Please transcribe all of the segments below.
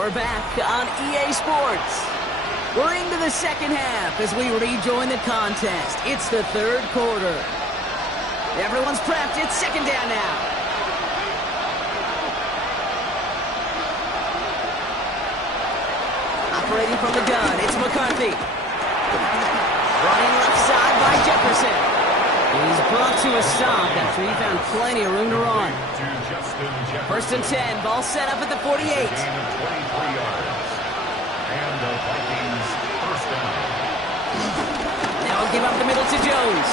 We're back on EA Sports. We're into the second half as we rejoin the contest. It's the third quarter. Everyone's prepped. It's second down now. Operating from the gun, it's McCarthy. Running left side by Jefferson. He's brought to a stop after he found plenty of room to run. First and 10, ball set up at the 48. And the Vikings first down. Now give up the middle to Jones.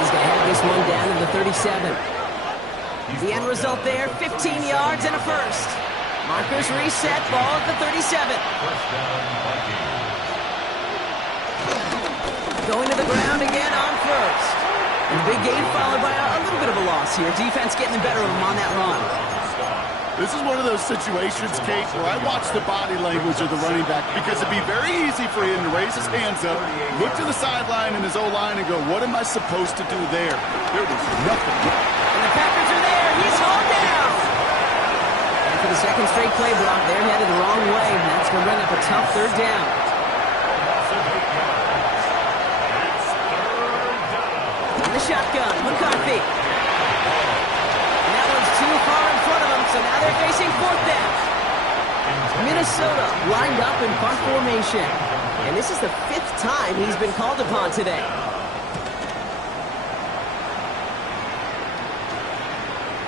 He's going to head this one down to the 37. The end result there, 15 yards and a first. Markers reset, ball at the 37. First down, Vikings. Going to the ground again on first. And a big gain followed by a little bit of a loss here. Defense getting the better of him on that run. This is one of those situations, Kate, where I watch the body language of the running back because it'd be very easy for him to raise his hands up, look to the sideline and his O-line and go, what am I supposed to do there? There was nothing. And the Packers are there. He's hauled down. And for the second straight play block, they're headed the wrong way. And that's going to bring up a tough third down. Shotgun, McCarthy. And that one's too far in front of them, so now they're facing fourth down. Minnesota lined up in punt formation. And this is the 5th time he's been called upon today.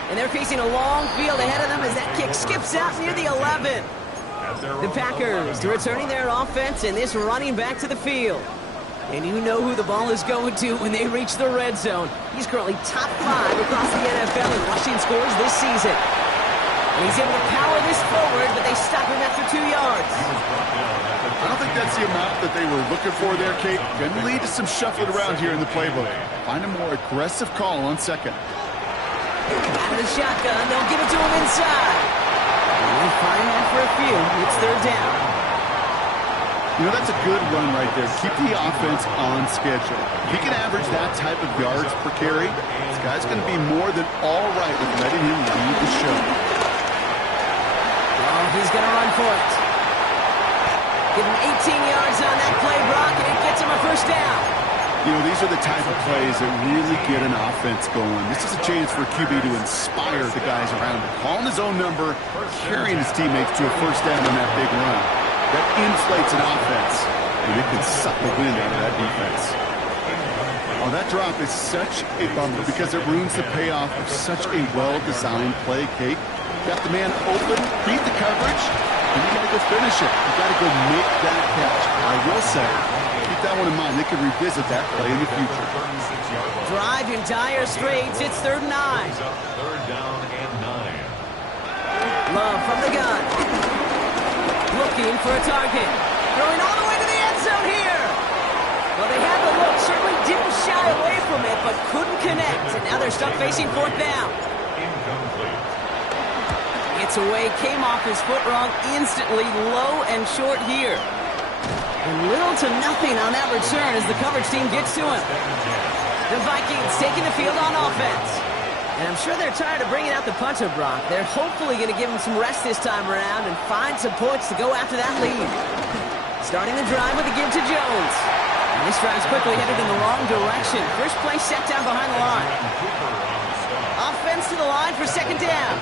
And they're facing a long field ahead of them as that kick skips out near the 11. The Packers returning their offense and this running back to the field. And you know who the ball is going to when they reach the red zone. He's currently top 5 across the NFL in rushing scores this season. And he's able to power this forward, but they stop him after 2 yards. I don't think that's the amount that they were looking for there, Kate. Going to lead to some shuffling around here in the playbook. Find a more aggressive call on second. Out of the shotgun, they'll give it to him inside. And they find that for a few. It's third down. You know, that's a good run right there. Keep the offense on schedule. If he can average that type of yards per carry, this guy's going to be more than all right with letting him lead the show. Oh, he's going to run for it. Give him 18 yards on that play, Brock, and it gets him a first down. You know, these are the type of plays that really get an offense going. This is a chance for QB to inspire the guys around him. Calling his own number, carrying his teammates to a first down on that big run. That inflates an offense, and it can suck the wind out of that defense. Oh, that drop is such a bummer because it ruins the payoff of such a well-designed play, Kate. Got the man open, beat the coverage, and you got to go finish it. You got to go make that catch. I will say, keep that one in mind. They can revisit that play in the future. Drive in dire straits. It's 3rd and 9. Third down and 9. Love from the gun. Looking for a target. Throwing all the way to the end zone here. Well, they had the look. Certainly didn't shy away from it, but couldn't connect. And now they're stuck facing fourth down. Incomplete. It's away. Came off his foot wrong instantly. Low and short here. And little to nothing on that return as the coverage team gets to him. The Vikings taking the field on offense. And I'm sure they're tired of bringing out the punter, Brock. They're hopefully going to give him some rest this time around and find some points to go after that lead. Starting the drive with a give to Jones. And this drive's quickly headed in the wrong direction. First play set down behind the line. Offense to the line for second down.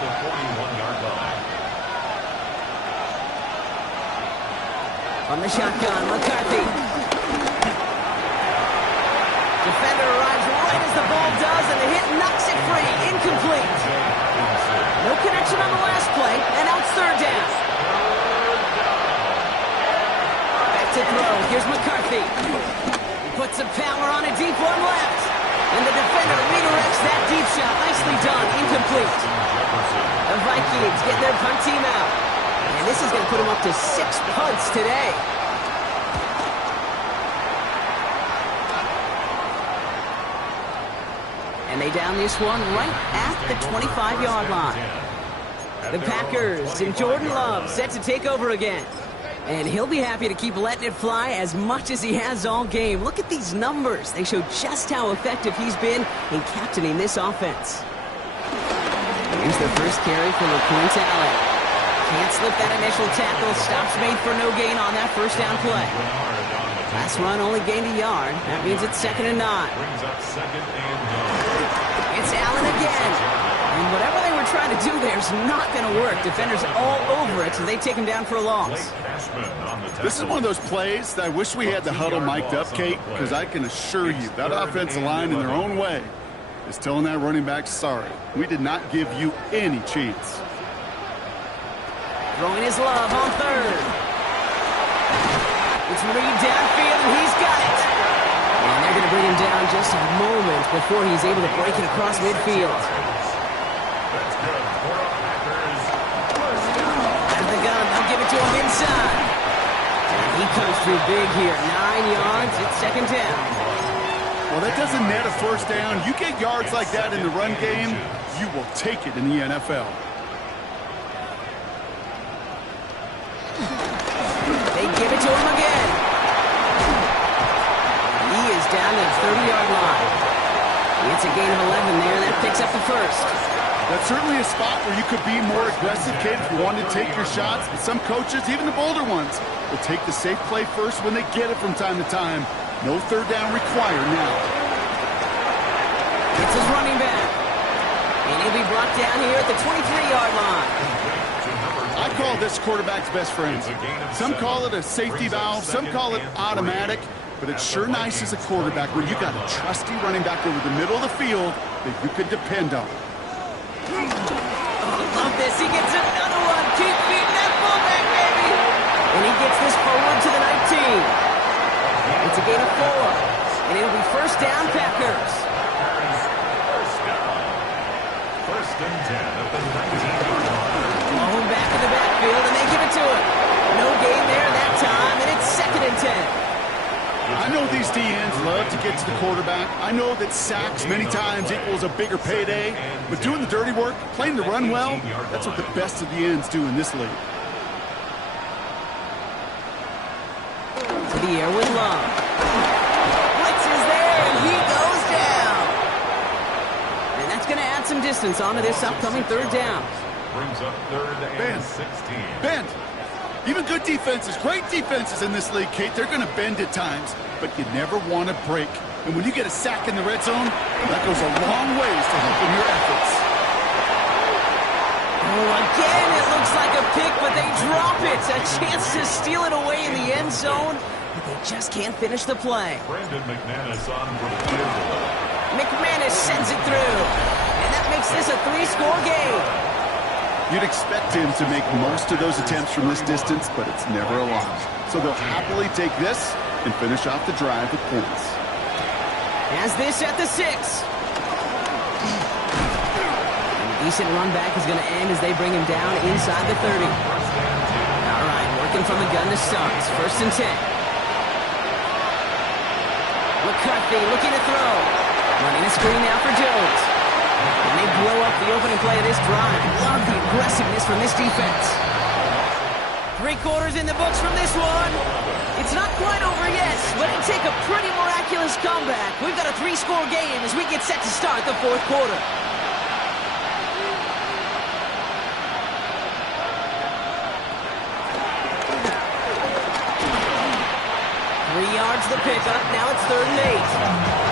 On the shotgun, McCarthy. Defender arrives right as the ball does, and the hit knocks it free. Incomplete. No connection on the last play, and now it's third down. Back to throw. Here's McCarthy. Puts some power on a deep one left. And the defender redirects that deep shot. Nicely done. Incomplete. The Vikings get their punt team out. And this is going to put them up to 6 punts today. And they down this one right at the 25-yard line. The Packers and Jordan Love set to take over again. And he'll be happy to keep letting it fly as much as he has all game. Look at these numbers. They show just how effective he's been in captaining this offense. Here's the first carry for LaQuint Allen. Can't slip that initial tackle. Stops made for no gain on that first down play. Last run only gained a yard. That means it's 2nd and 9. Brings up 2nd and 9. It's Allen again. And whatever they were trying to do there is not going to work. Defenders all over it, so they take him down for a loss. This is one of those plays that I wish we had the huddle mic'd up, Kate, because I can assure you that offensive line in their own way is telling that running back, sorry, we did not give you any chance. Throwing his love on 3rd. It's Reed downfield, and he's got it. And they're going to bring him down just a moment before he's able to break it across midfield. Out of the gun, they'll give it to him inside. And he comes through big here. 9 yards, it's 2nd down. Well, that doesn't net a first down. You get yards like that in the run game, you will take it in the NFL. They give it to him again. He is down to the 30-yard line. It's a gain of 11 there. That picks up the first. That's certainly a spot where you could be more aggressive, Kate, if you want to take your shots. But some coaches, even the bolder ones, will take the safe play first when they get it from time to time. No 3rd down required now. It's his running back. And he'll be brought down here at the 23-yard line. I call this quarterback's best friend. Some call it a safety valve, some call it automatic, but it's sure nice as a quarterback when you got a trusty running back over the middle of the field that you could depend on. Oh, love this. He gets another one. Keep feeding that fullback, baby. And he gets this forward to the 19. It's a gain of 4. And it'll be 1st down, Packers. First and 10 at the 19-yard line. Home back in the backfield, and they give it to him. No gain there that time, and it's 2nd and 10. I know these DNs love to get to the quarterback. I know that sacks many times equals a bigger payday, but doing the dirty work, playing the run well, that's what the best of the ends do in this league. To the air with Love. Blitz is there, and he goes down. And that's going to add some distance onto this upcoming 3rd down. Brings up 3rd and 16. Bend. Even good defenses, great defenses in this league, Kate, they're going to bend at times, but you never want to break. And when you get a sack in the red zone, that goes a long ways to helping your efforts. Oh, again, it looks like a pick, but they drop it. A chance to steal it away in the end zone, but they just can't finish the play. Brandon McManus on for the field goal. McManus sends it through, and that makes this a 3-score game. You'd expect him to make most of those attempts from this distance, but it's never a lot. So they'll happily take this and finish off the drive with points. Has this at the 6. And a decent run back is going to end as they bring him down inside the 30. All right, working from the gun to start. 1st and 10. McCarthy looking to throw. Running a screen now for Jones. And they blow up the opening play of this drive. Love the aggressiveness from this defense. 3 quarters in the books from this one. It's not quite over yet, but it'll take a pretty miraculous comeback. We've got a 3-score game as we get set to start the 4th quarter. Three yards the pickup. Now it's 3rd and 8.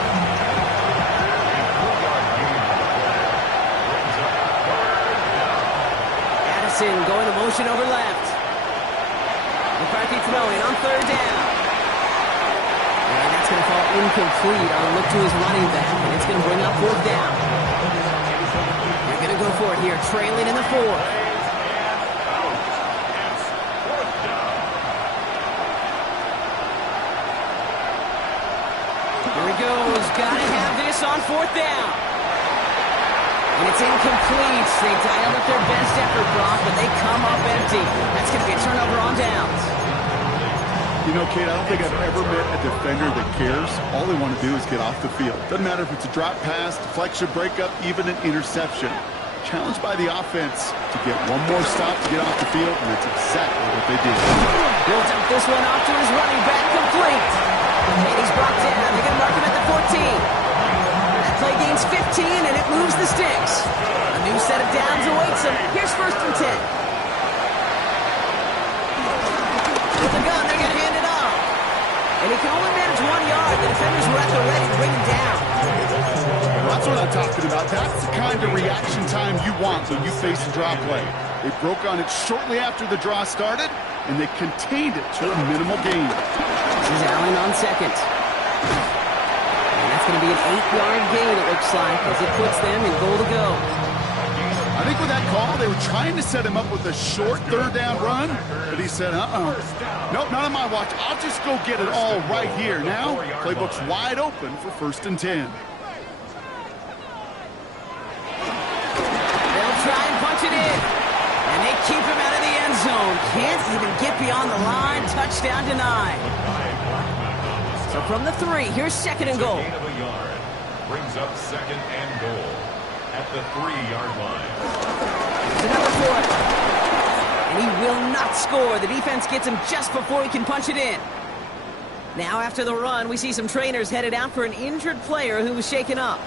Going to motion over left. McCarthy throwing on 3rd down. And that's going to fall incomplete on a look to his running back, and it's going to bring up 4th down. They're going to go for it here, trailing in the 4th. Here he goes. Got to have this on 4th down. And it's incomplete. They dialed up their best effort, Brock, but they come up empty. That's going to be a turnover on downs. You know, Kate, I don't think I've ever met a defender that cares. All they want to do is get off the field. Doesn't matter if it's a drop pass, deflection, breakup, even an interception. Challenged by the offense to get one more stop to get off the field, and that's exactly what they did. He'll dump this one off to his running back, complete. And he's brought down. They're going to mark him at the 14. Play gains 15, and it moves the sticks. A new set of downs awaits him. Here's 1st and 10. they're ready to bring him down. That's what I'm talking about. That's the kind of reaction time you want when you face a draw play. They broke on it shortly after the draw started, and they contained it to a minimal gain. This is Allen on second. And that's going to be an 8-yard gain, it looks like, as it puts them in goal to go. I think with that call, they were trying to set him up with a short third down run, but he said, nope, not on my watch. I'll just go get it all right here. Now, playbook's wide open for 1st and 10. They'll try and punch it in. And they keep him out of the end zone. Can't even get beyond the line. Touchdown denied. So from the 3, here's 2nd and goal. Brings up 2nd and goal at the 3-yard line. To number 4. And he will not score. The defense gets him just before he can punch it in. Now after the run, we see some trainers headed out for an injured player who was shaken up.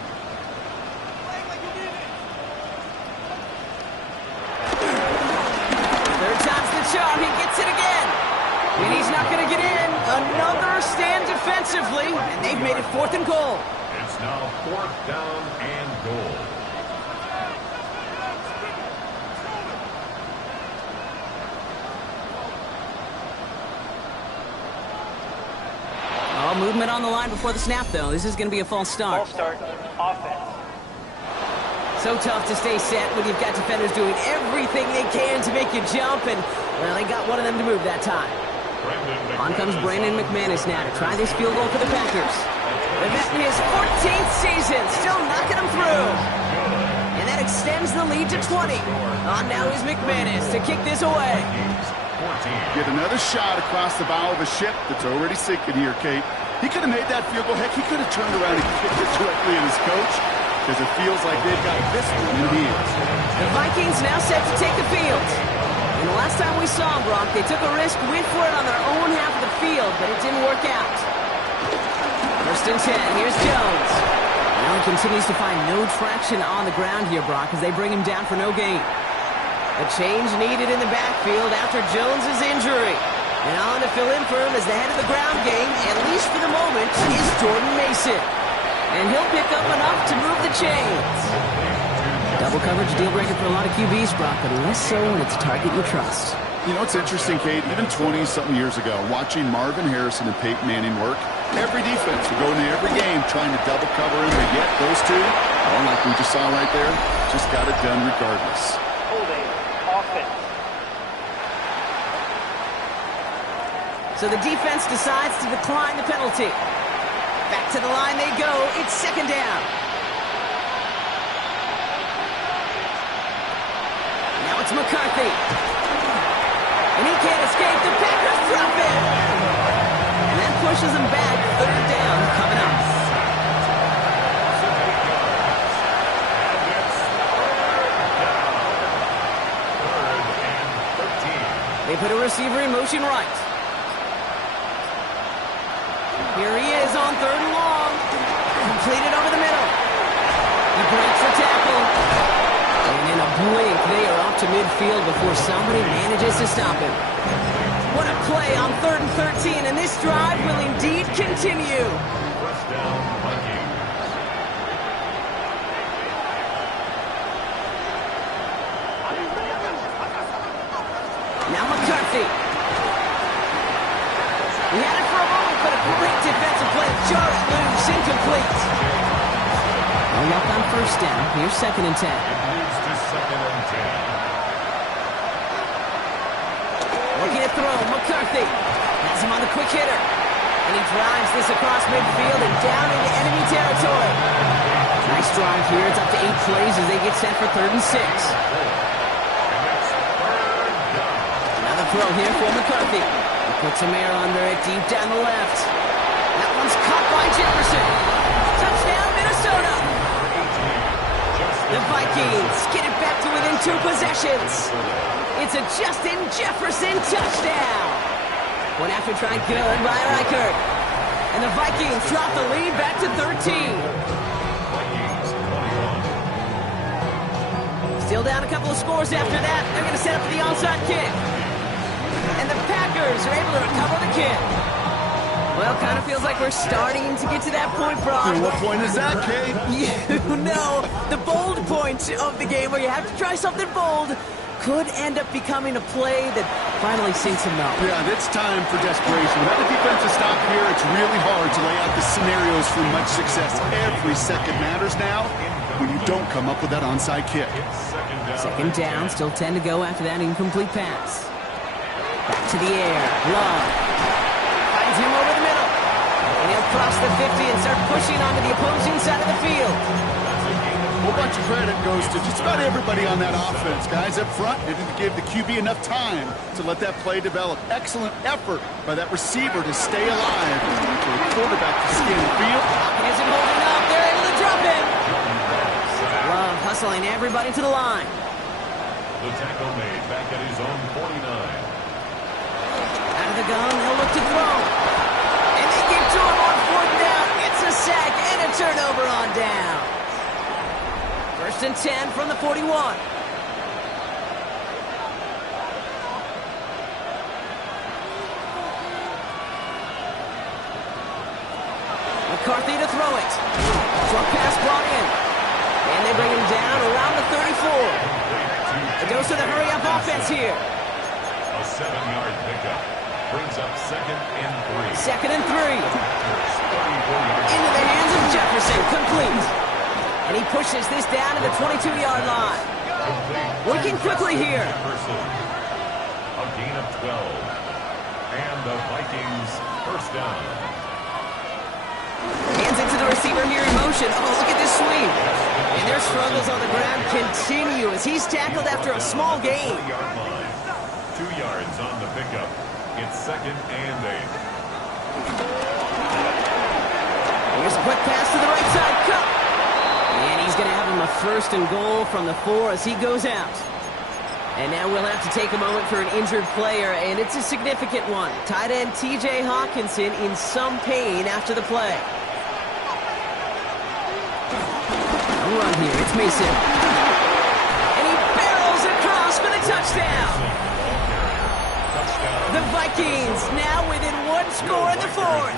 Third time's the charm. He gets it again. And he's not going to get in. Another stand defensively. And they've made it 4th and goal. It's now 4th down and goal. Oh, movement on the line before the snap, though. This is going to be a false start. False start, offense. So tough to stay set when you've got defenders doing everything they can to make you jump, and, well, they got one of them to move that time. On comes Brandon McManus now to try this field goal for the Packers. They've met in his 14th season, still knocking them through. And that extends the lead to 20. On now is McManus to kick this away. Get another shot across the bow of a ship that's already sinking here, Kate. He could have made that field goal. Heck, he could have turned around and kicked it directly at his coach, because it feels like they've got this one in hands. The Vikings now set to take the field. And the last time we saw them, Brock, they took a risk, went for it on their own half of the field, but it didn't work out. 1st and 10, here's Jones. Allen continues to find no traction on the ground here, Brock, as they bring him down for no gain. A change needed in the backfield after Jones' injury. And on to fill in for him as the head of the ground game, at least for the moment, is Jordan Mason. And he'll pick up enough to move the chains. Double coverage deal breaker for a lot of QBs, Brock, but less so when it's a target you trust. You know, it's interesting, Kate, even 20-something years ago, watching Marvin Harrison and Peyton Manning work, every defense would go into every game trying to double cover him, but yet those two, well, like we just saw right there, just got it done regardless. Holding, offense. So the defense decides to decline the penalty. Back to the line they go. It's 2nd down. Now it's McCarthy. And he can't escape. The Packers drop it. And that pushes them back. 3rd down coming up. They put a receiver in motion right. Here he is on 3rd and long. Completed over the middle. He breaks the tackle. And in a blink, they are off to midfield before somebody manages to stop him. What a play on 3rd and 13, and this drive will indeed continue. First down, Vikings. Now McCarthy. He had it for a moment, but a great defensive play. Jar it loose, incomplete. No luck on 1st down. Here's 2nd and 10. Moves to 2nd and 10. Looking to throw, McCarthy. Has him on the quick hitter. And he drives this across midfield and down into enemy territory. Nice drive here. It's up to 8 plays as they get set for 3rd and 6. Another throw here for McCarthy. He puts some air under it deep down the left. That one's caught by Jefferson. Touchdown, Minnesota. The Vikings get it back to within 2 possessions. It's a Justin Jefferson touchdown. One after try good by Reichert. And the Vikings drop the lead back to 13. Still down a couple of scores after that. They're going to set up for the onside kick. And the Packers are able to recover the kick. Well, Well, kind of feels like we're starting to get to that point, Brock. And what point is that, Kate? You know, the bold point of the game where you have to try something bold could end up becoming a play that finally sinks him out. Yeah, it's time for desperation. Without a defensive stop here, it's really hard to lay out the scenarios for much success. Every second matters now when you don't come up with that onside kick. Second down, still 10 to go after that incomplete pass. Back to the air. Love finds him over the middle. And he'll cross the 50 and start pushing onto the opposing side of the field. A whole bunch of credit goes to just about everybody on that offense. Guys up front didn't give the QB enough time to let that play develop. Excellent effort by that receiver to stay alive and for the quarterback to scan the field. Isn't holding up. They're able to drop him. Love hustling everybody to the line. The tackle made back at his own 49. Out of the gun, they'll look to throw. And they get to him on fourth down. It's a sack and a turnover on down. First and 10 from the 41. McCarthy to throw it. Short pass brought in. And they bring him down around the 34. A dose of the hurry-up offense here. A 7-yard pickup brings up second and 3. Second and 3. Into the hands of Jefferson. Complete. And he pushes this down to the 22-yard line. Working quickly here. A gain of 12. And the Vikings first down. Hands it to the receiver here in motion. Oh, look at this sweep. And their struggles on the ground continue as he's tackled after a small gain. 2 yards on the pickup. It's second and 8. Here's a quick pass to the right side. Cut. And he's going to have him a first and goal from the 4 as he goes out. And now we'll have to take a moment for an injured player, and it's a significant one. Tight end T.J. Hawkinson in some pain after the play. A run here. It's Mason. And he barrels across for the touchdown. The Vikings now within one score in the 4th.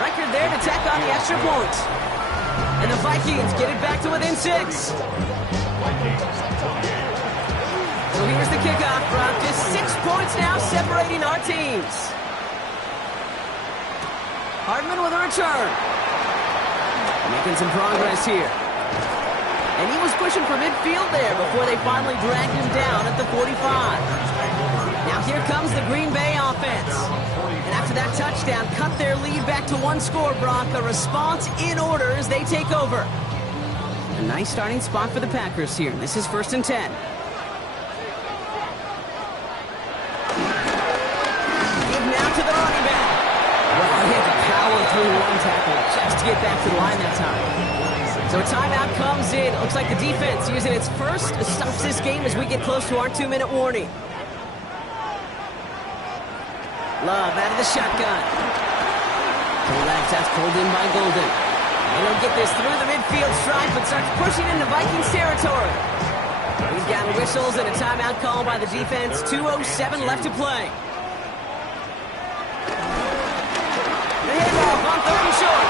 Record there to tack on the extra point. And the Vikings get it back to within 6. So here's the kickoff, Brock. Just 6 points now separating our teams. Hardman with a return. Making some progress here. And he was pushing for midfield there before they finally dragged him down at the 45. Now here comes the Green Bay offense. And after that touchdown, cut their lead back to 1 score, Brock. A response in order as they take over. A nice starting spot for the Packers here. This is first and 10. Give now to the running back. Well, he had to power through 1 tackle just to get back to the line that time. So a timeout comes in. Looks like the defense using its first stops this game as we get close to our 2-minute warning. Love out of the shotgun. To the left, that's pulled in by Golden. And he'll get this through the midfield stripe and starts pushing into Vikings territory. We've got whistles and a timeout call by the defense. 2:07 left to play. The handoff on 3rd and short.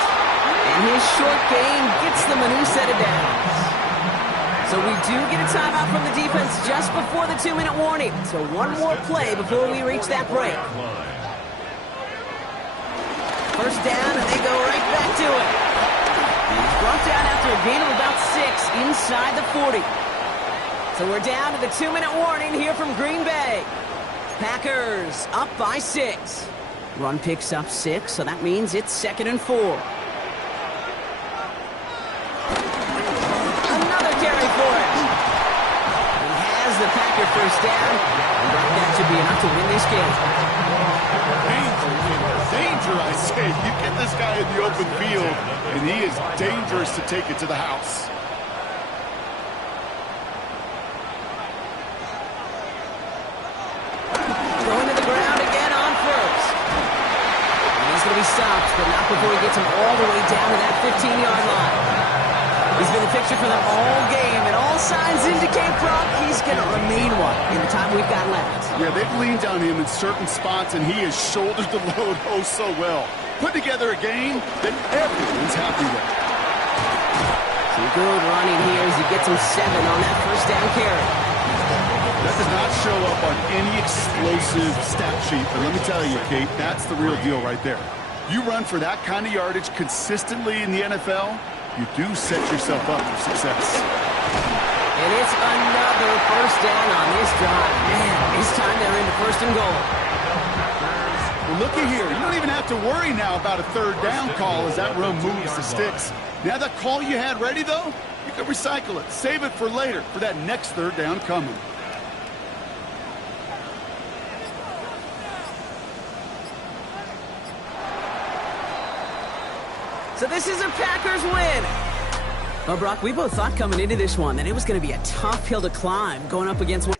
And his short gain gets them a new set of downs. So we do get a timeout from the defense just before the 2-minute warning. So one more play before we reach that break. First down, and they go right back to it. He's brought down after a gain of about 6 inside the 40. So we're down to the 2-minute warning here from Green Bay. Packers up by 6. Run picks up 6, so that means it's 2nd and 4. Another carry for it. He has the Packer first down, and that should be enough to win this game. Danger, I say. You get this guy in the open field, and he is dangerous to take it to the house. Going to the ground again on first. And he's going to be stopped, but not before he gets him all the way down to that 15-yard line. He's been a fixture for them all game, and all signs indicate, Brock, he's going to remain one in the time we've got left. Yeah, they've leaned on him in certain spots, and he has shouldered the load oh so well. Put together a game that everyone's happy with. Some good running here as he gets him 7 on that first down carry. That does not show up on any explosive stat sheet, but let me tell you, Kate, that's the real deal right there. You run for that kind of yardage consistently in the NFL, you do set yourself up for success. And it's another first down on this drive. Man, this time they're into first and goal. Well, looky here. You don't even have to worry now about a third down call as that run moves the sticks. Now that call you had ready, though, you can recycle it. Save it for later for that next third down coming. So this is a Packers win. Well, Brock, we both thought coming into this one that it was going to be a tough hill to climb going up against one.